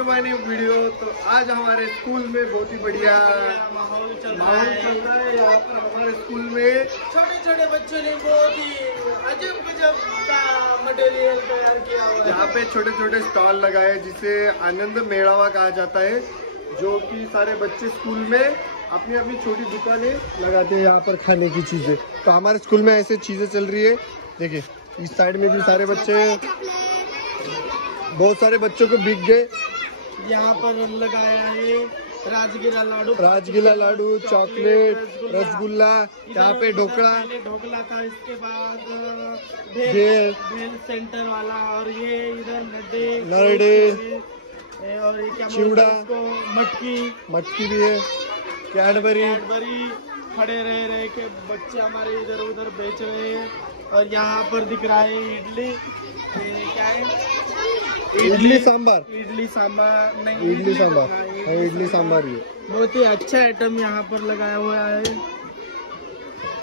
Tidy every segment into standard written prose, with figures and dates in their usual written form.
To my new video. तो आज हमारे स्कूल में बहुत ही बढ़िया माहौल चल रहा है। यहाँ पर हमारे स्कूल में छोटे छोटे बच्चों ने बहुत ही अजब गजब का मटेरियल तैयार किया हुआ है। यहाँ पे छोटे छोटे स्टॉल लगाए जिसे आनंद मेड़ावा कहा जाता है, जो कि सारे बच्चे स्कूल में अपनी अपनी छोटी दुकानें लगाते हैं यहाँ पर खाने की चीजें। तो हमारे स्कूल में ऐसे चीजें चल रही है। देखिए इस साइड में भी सारे बच्चे, बहुत सारे बच्चों को बिक गए। यहाँ पर लगाया है राजगिरा लाडू, चॉकलेट, रसगुल्ला, यहाँ पे ढोकला था, इसके बाद भेल सेंटर वाला, और ये इधर नरडे और ये क्या चिवड़ा, मटकी भी है, कैडबरी खड़े रह के बच्चे हमारे इधर उधर बेच रहे हैं। और यहाँ पर दिख रहा है इडली, क्या है, इडली सांभर नहीं, इडली सांभर ये बहुत ही अच्छा आइटम यहाँ पर लगाया हुआ है।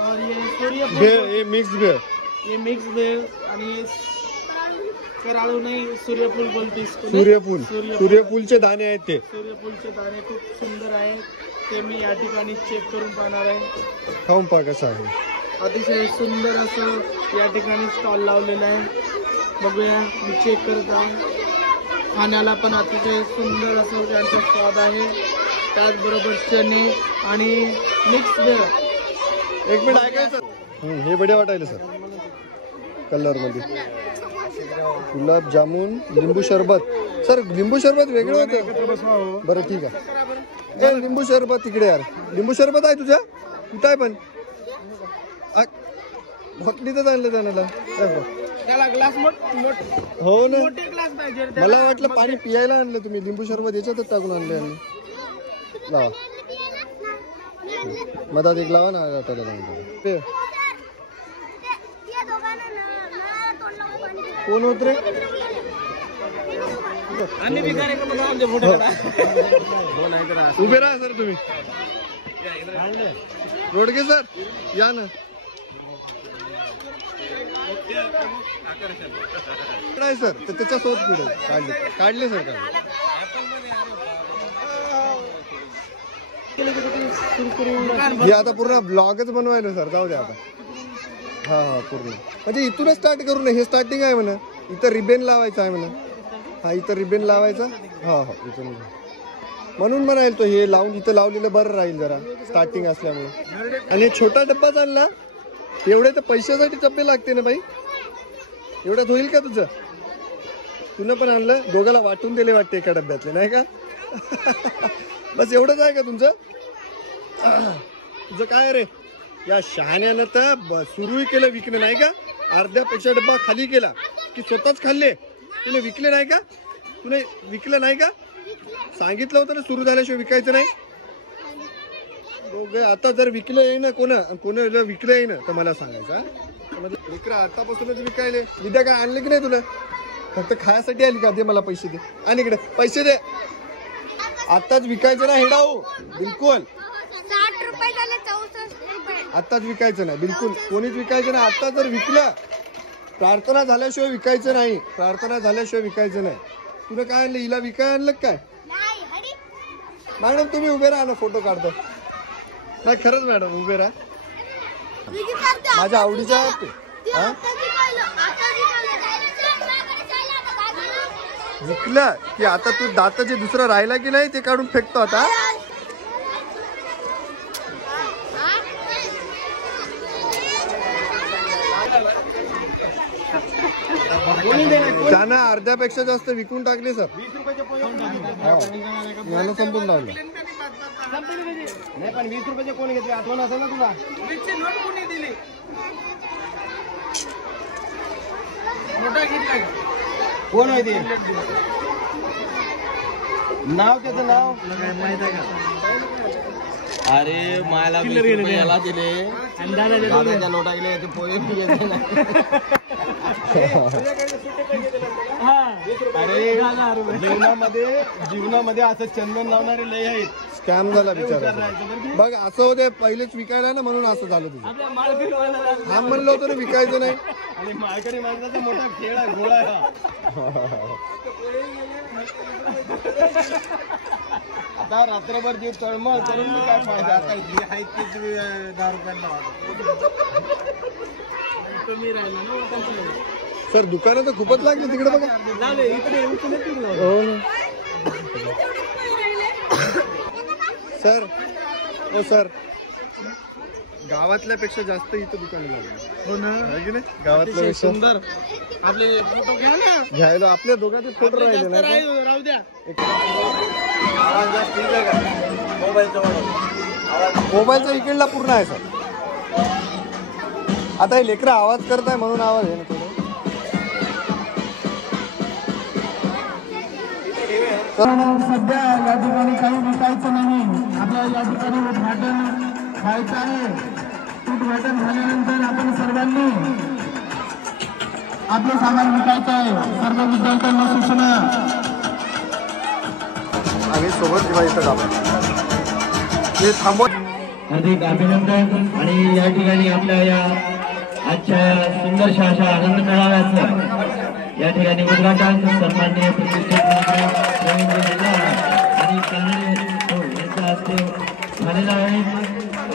और ये मिक्स भेल आणि कराळू नाही, सूर्यफूल बोलते इसको। सूर्यफूलचे दाणे आहेत ते। सूर्यफूलचे दाणे खूप सुंदर आहेत, ते मी या ठिकाणी चेक करून पाहणार आहे। खाऊन पहा कसं आहे। अतिशय सुंदर असं या ठिकाणी स्टॉल लावलेला आहे, बघूया, मी चेक करत आहे। खाण्याला पण अतिशय सुंदर असं त्यांचा स्वाद आहे, त्याचबरोबर चणे आणि मिक्स भेळ। एक मिनिट ऐका सर, हे बढिया वाटायला सर, कलर मध्ये गुलाब जामुन, लिंबू सरबत। सर लिंबू सरबत वेगळं होतं, बरं ठीक आहे। लिंबू सरबत तिकडे यार, लिंबू सरबत आहे तुझ्या कुठं आहे पण फकलीतच आणलं जाण्याला। त्याला ग्लास हो ना, मोठे ग्लास पाहिजे। मला वाटलं पाणी पियायला आणलं तुम्ही, लिंबू सरबत याच्यातच टाकून आणलं यांनी। लावा मधात एक लावा ना त्याला। कोण होत रे? उभे राहा सर तुम्ही, रोडगे सर या ना। सर तर त्याच्या सोबत पुढे काढले सर का? हे आता पूर्ण ब्लॉगच बनवायला सर, जाऊ द्या आता। हा पूर्ण म्हणजे इथूनच स्टार्ट करू नये, हे स्टार्टिंग आहे म्हणा, इथं रिबेन लावायचं आहे म्हणा। हा इथं रिबेन लावायचा, हा इथून म्हणून म्हणाल तो हे लावून इथं लावलेलं बरं राहील जरा, स्टार्टिंग असल्यामुळे। आणि छोटा डब्बाच आणला, एवढे तर पैशासाठी डब्बे लागते ना बाई, एवढ्यात होईल का तुझं? तुला पण आणलं, दोघाला वाटून दिले वाटते एका डब्यातले, नाही का? बस एवढंच आहे का तुमचं? तुझं काय रे? या शहाण्यानं तर सुरूही केलं विकणं, नाही का? अर्ध्यापेक्षा डब्बा खाली केला की स्वतःच खाल्ले, तुला विकले नाही का? तुला विकलं नाही का? सांगितलं होतं ना सुरू झाल्याशिवाय विकायचं नाही। आता जर विकलं आहे ना, कोणाला विकलं आहे ना तर मला सांगायचं। विक्रा आतापासूनच विकायले। विद्या काय आणले की नाही तुला? फक्त खायासाठी आली का? दे मला पैसे दे, आणि इकडे पैसे दे। आताच विकायचं ना हेडाऊ, बिलकुल 60 रुपये झाले, 64 रुपये आताच विकायचं नाही, बिलकुल कोणीच विकायचं नाही। आता जर विकलं, प्रार्थना झाल्याशिवाय विकायचं नाही, प्रार्थना झाल्याशिवाय विकायचं नाही। तुला काय आणलं? हिला विकाय आणलं काय? मॅडम तुम्ही उभे राहा ना, फोटो काढतो। नाही खरंच मॅडम उभे राहा, माझ्या आवडीच्या आहे। विकलं की आता तू दात जे दुसरं राहिला की नाही ते काढून फेकतो आता। त्यानं अर्ध्यापेक्षा जास्त विकून टाकले सर, यानं संपून लावलं। नाही पण 20 रुपयाचे कोण घेतले? आठवण असेल ना तुला? 20ची नोट कोणी दिली? नोटा घेतला कोण आहे ते? नाव त्याचं नाव माहित आहे का? अरे मायला 20 रुपये याला दिले, दादाच्या नोटा गेले, ते पोहे अरे जीवनामध्ये असं चंदन लावणारे लय आहेत. स्कॅम झाला बिचारा. बघ असं होते पहिलेच विकायला ना म्हणून असं झालं तुझं. हा म्हणलं होतं ना विकायचं नाही. आणि माळकरी माणसाचा मोठा खेळ आहे, घोळा आहे हा. आता रात्रभर जे तळमळ करून मी काय फायदा. आता जे आहेत ते 10 रुपयांना कमी राहिला ना. सर दुकानं तर खूपच लागली तिकडे बघा. हो ना सर. हो सर गावातल्या पेक्षा जास्त इथं दुकान लागली. हो ना आहे की नाही गावातल्या पेक्षा. सुंदर. आपले फोटो घ्या ना. घ्यायला आपल्या दोघांचे फोटो राहिले ना. राहू द्या. मोबाईलचा इकडला पूर्ण आहे सर. आता हे लेकरं आवाज करत आहे म्हणून आवाज आहे ना थोडं. सध्या या ठिकाणी काही विकायचं नाही. आपल्याला या ठिकाणी उद्घाटन व्हायचं आहे. उद्घाटन झाल्यानंतर आपण सर्वांनी आपलं सामान विकायचं आहे. सर्व विद्यार्थ्यांना सूचना. आम्ही सोबत जेव्हा इथं जातो हे थांबव. हार्दिक अभिनंदन. आणि या ठिकाणी आपल्या या आजच्या सुंदरशा अशा आनंद मेळाव्याचं या ठिकाणी उद्घाटन सन्माननीय प्रतिष्ठित रवींद्र जिल्हा आणि कानडे यांच्या हस्ते झालेलं आहे.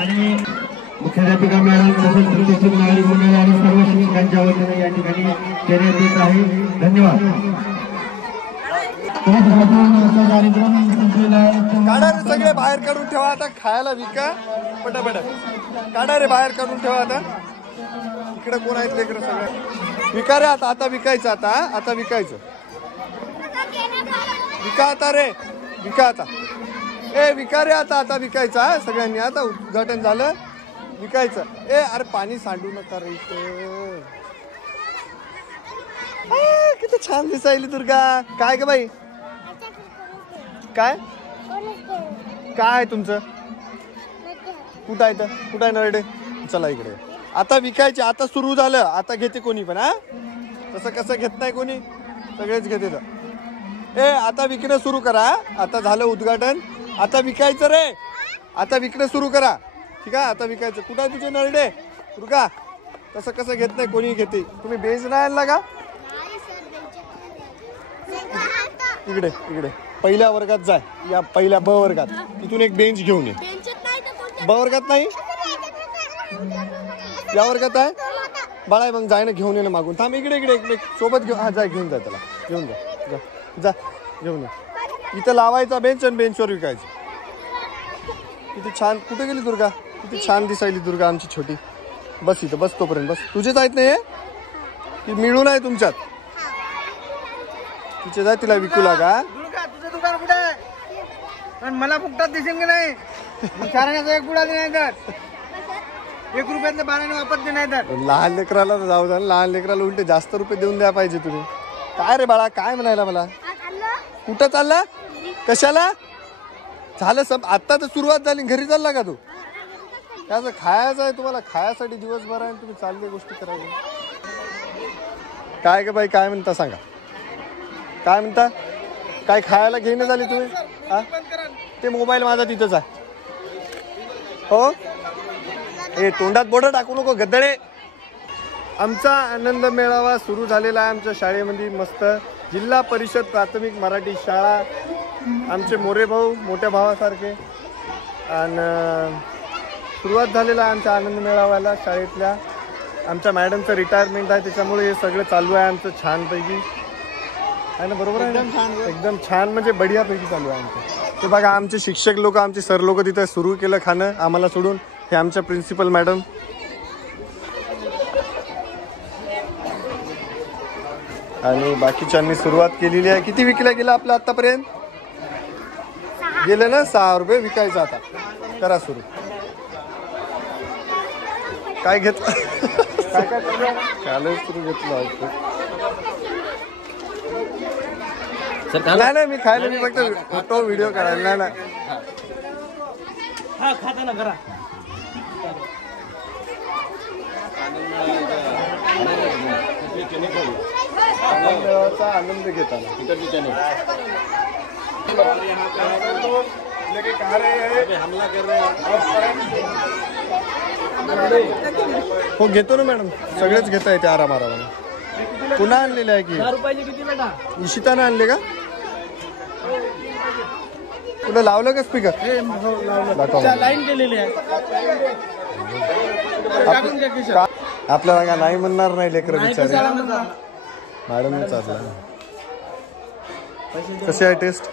आणि मुख्याध्यापिका मॅडम तसेच प्रतिष्ठित नागरिक मंडळ आणि सर्व शिक्षकांच्या वतीने या ठिकाणी देण्यात येत आहे. धन्यवाद. कार्यक्रम संपलेला आहे. काढा रे सगळे बाहेर काढून ठेवा. आता खायला विका पटापट. काढा रे बाहेर काढून ठेवा. आता इकडे कोण आहेत लेकरं सगळं विका रे. आता आता विकायचं. आता विकायचं. विका आता रे. विका आता. ए विका रे. आता विकायचं सगळ्यांनी. आता उद्घाटन झालं विकायचं. ए अरे पाणी सांडू नका रे इथं. किती छान दिसायली दुर्गा. काय ग बाई काय काय तुमचं कुठं आहे तर कुठं आहे नरडे. चला इकडे. आता विकायचे. आता सुरू झालं. आता घेते कोणी पण. हा तसं कसं घेत नाही कोणी. सगळेच घेते. ए आता विकणं सुरू करा. आता झालं उद्घाटन. आता विकायचं रे. आता विकणं सुरू करा. ठीक आहे आता विकायचं. कुठं आहे तुझे नरडे दुर्गा. तसं कसं घेत नाही कोणी घेते. तुम्ही बेंच नाही आणला का इकडे. इकडे पहिल्या वर्गात जाय. या पहिल्या ब वर्गात तिथून एक बेंच घेऊन ये. ब वर्गात नाही या वर्गात आहे बाळा. मग जाय ना घेऊन ये ना मागून. थांब इकडे इकडे इकडे सोबत घेऊन. हा जाय घेऊन जा त्याला. घेऊन जा जा घेऊन ये. इथं लावायचा बेंच आणि बेंचवर विकायचं. किती छान. कुठे गेली दुर्गा. किती छान दिसायली दुर्गा आमची छोटी. बस इथं बस तोपर्यंत बस. तुझेच आहेत नाही हे मिळून आहे तुमच्यात. तिचे जाय तिला विकू लागा. तुझं दुकान कुठे आहे. पण मला फुकटात दिसेल की नाही. चारण्याचा 1 पुडा नाही तर 1 रुपयातले 12 वापरत नाही तर. लहान लेकराला तर जाऊ द्या. लहान लेकराला उलटे जास्त रुपये देऊन द्या पाहिजे तुम्ही. काय रे बाळा काय म्हणायला मला. कुठं चालला कशाला. झालं सब. आता तर सुरुवात झाली. घरी चालला का तू. त्याचं खायचं आहे तुम्हाला. खायासाठी दिवसभर आहे तुम्ही चालले गोष्टी करायला. काय ग बाई काय म्हणता सांगा. काय म्हणता. काय खायला घेणं झाली तुम्ही. हा ते मोबाईल माझा तिथंच आहे. हो ए तोंडात बोटं टाकू नको गद्दळे. आमचा आनंद मेळावा सुरू झालेला आहे आमच्या शाळेमध्ये. मस्त जिल्हा परिषद प्राथमिक मराठी शाळा. आमचे मोरे भाऊ मोठ्या भावासारखे. आणि सुरुवात झालेला आहे आमच्या आनंद मेळाव्याला शाळेतल्या. आमच्या मॅडमचं रिटायरमेंट आहे त्याच्यामुळे हे सगळं चालू आहे आमचं छानपैकी आहे ना. बरोबर आहे. एकदम छान म्हणजे बढियापैकी चालू आहे आमचं. ते बघा आमचे शिक्षक लोक आमचे सर लोक तिथे सुरू केलं खाणं आम्हाला सोडून. हे आमच्या प्रिन्सिपल मॅडम. आणि बाकीच्यांनी सुरुवात केलेली आहे. किती विकल्या गेलं आपलं आतापर्यंत. गेलं ना 6 रुपये विकायचं. आता करा सुरू. काय घेतलं काय काय कालच सुरू घेतलं. नाही नाही मी खायला मी फक्त फोटो व्हिडिओ काढायला. नाही खाताना करा. आनंद घेताना हो घेतो ना मॅडम, सगळेच घेता येते आराम आरामाने. पुन्हा आणलेले आहे की इशिताने आणले का? कुठं लावलं का स्पीकर? लाईन केलेली आहे. आपल्याला काय नाही म्हणणार नाही लेकर बिचारे. मॅडम चाललं. कशी आहे टेस्ट?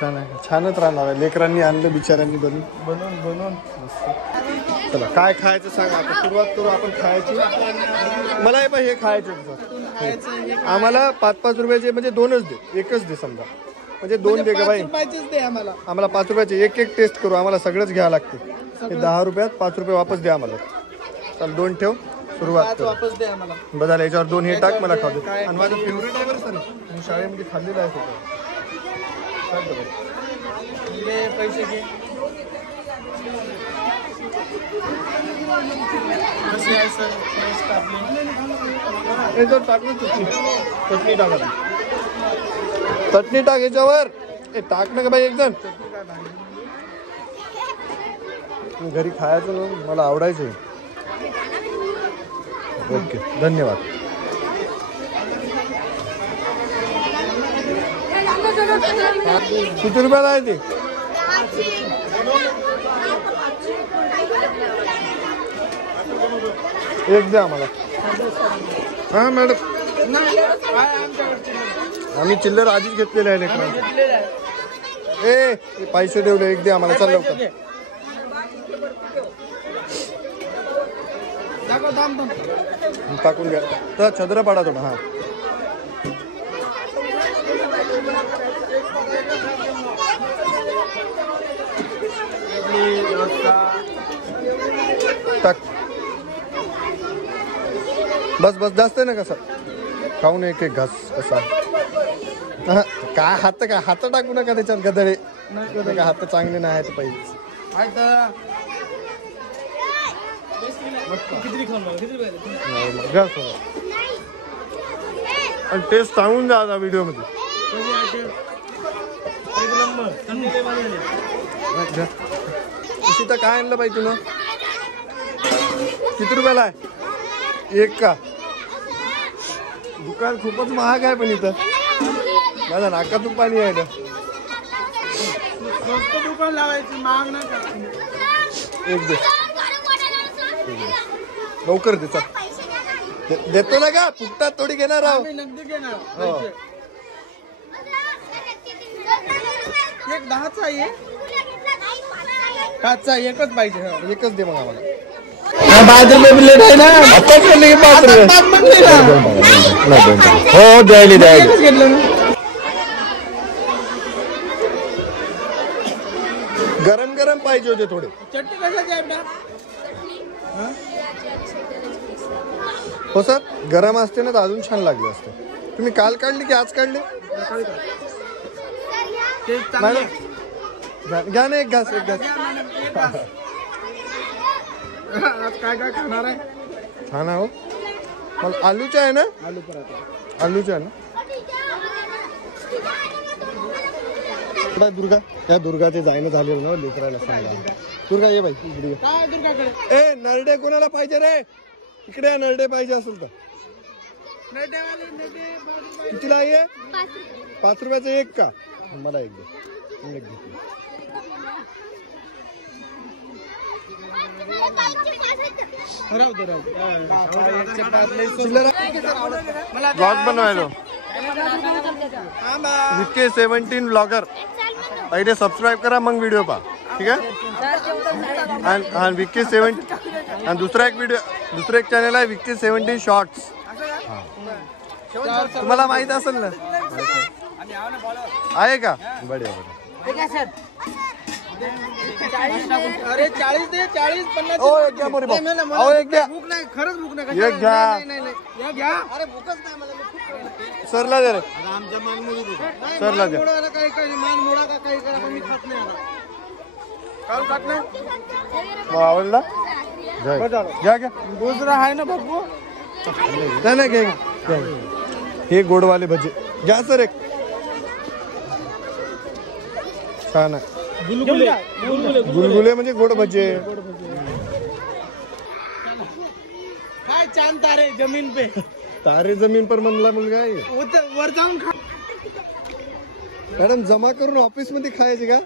छान आहे, छानच राहणार आहे. लेकरांनी आणलं बिचाऱ्यांनी बनवून. चला काय खायचं सांगा आता, सुरुवात करू आपण खायची. मला हे खायचं आम्हाला 5-5 रुपयाचे, म्हणजे 2च दे, 1च दे समजा, म्हणजे 2 दे का बाई. आम्हाला 5 रुपयाचे एक टेस्ट करू. आम्हाला सगळंच घ्यावं लागते. हे 10 रुपयात 5 रुपये वापस द्या आम्हाला. चल 2 ठेव, सुरुवात वापस द्या आम्हाला. बदल याच्यावर 2 हे टाक, मला खाऊ दे. आणि माझं फेवरेट आहे बरं सर, मी शाळेमध्ये खाल्लेलं आहे सगळं. पैसे घे. कसे आहे सर टेस्ट आपली? टाकून चटणी टाका, चटणी टाक याच्यावर. टाक ना का बाई एक जण. घरी खायचं ना, मला आवडायचं. ओके धन्यवाद. किती रुपयाला आहे ते? एक द्या आम्हाला. हा मॅडम, आम्ही चिल्लर आधीच घेतलेले आहे लेकरांचे. पैसे ठेवले, एक द्या आम्हाला. चल लवकर टाकून घ्या. तर छद्र पाडा थोडा. हा टाक. बस बस, जास्त आहे ना कसं खाऊन एक घास कसा. काय हात टाकू नका त्याच्यात गदळे. हात चांगले नाही आहेत पाहिजे. आणि टेस्ट सांगून द्या आता व्हिडिओ मध्ये. इथे काय आणलं पाहिजे तुला? किती रुपयाला आहे? एक का? दुकान खूपच महाग आहे, पण इथं माझ्या नाकातून पाणी आहे ना. दुकान लावायची, महाग नाही. एक दे लवकर दे. चल देतो ना का? फुकटात थोडी घेणार आहोत. नगदी घेणार. एक 10चा आहे, 5चा एकच पाहिजे. एकच दे मग आम्हाला. 5 रुपये प्लेट आहे ना. आताच म्हणले की 5 रुपये. हो द्यायला घेतलं ना. गरम गरम पाहिजे होते थोडे. चटणी कशाची आहे? हो सर, गरम असते ना तर अजून छान लागले असते. तुम्ही काल काढली की आज काढले? मॅडम घ्या ना एक घास. आज काय काय खाणार आहे? छान आहे हो. मला आलूच्या आहे ना? आलू पराठा. आलूच्या आहे ना? दुर्गा, त्या दुर्गाचे जायनं झालेलं ना लेकरायला सांगा. दुर्गा ये बाई इकडे. काय दुर्गाकडे? ए नरडे कोणाला पाहिजे रे? इकडे या, नरडे पाहिजे असेल तर. कितीला आहे? 5 रुपयाचं एक का? मला एक दे. एक घेतली. ब्लॉग बनवायलो. विके 17 ब्लॉगर. पहिले सबस्क्राईब करा, मग व्हिडिओ पहा. ठीक आहे. आणि विके 17 आणि दुसरा एक चॅनल आहे विके 17 शॉर्ट्स. तुम्हाला माहित असेल ना? आहे का? बढिया बढिया. अरे 40 दे. 40 50. एक घ्या मोरे भाऊ. एक घ्या. भूक नाही, खरंच भूक नाही. एक घ्या. नाही घ्या. अरे भूकच नाही मला. सरला दे रे. सरला दे. काही मान मोडा का काही करा, मी खात नाही. काल खात नाही. आवडला? घ्या घ्या. दुसरा आहे ना बाबू. नाही घे. हे गोडवाले भजे घ्या सर एक. छान आहे. गुलगुले म्हणजे गोड भजे. काय चांद तारे जमीन पे. तारे जमीन पर म्हणला मुलगा आहे. वर जाऊन खा. मॅडम जमा करून ऑफिस मध्ये खायचे का?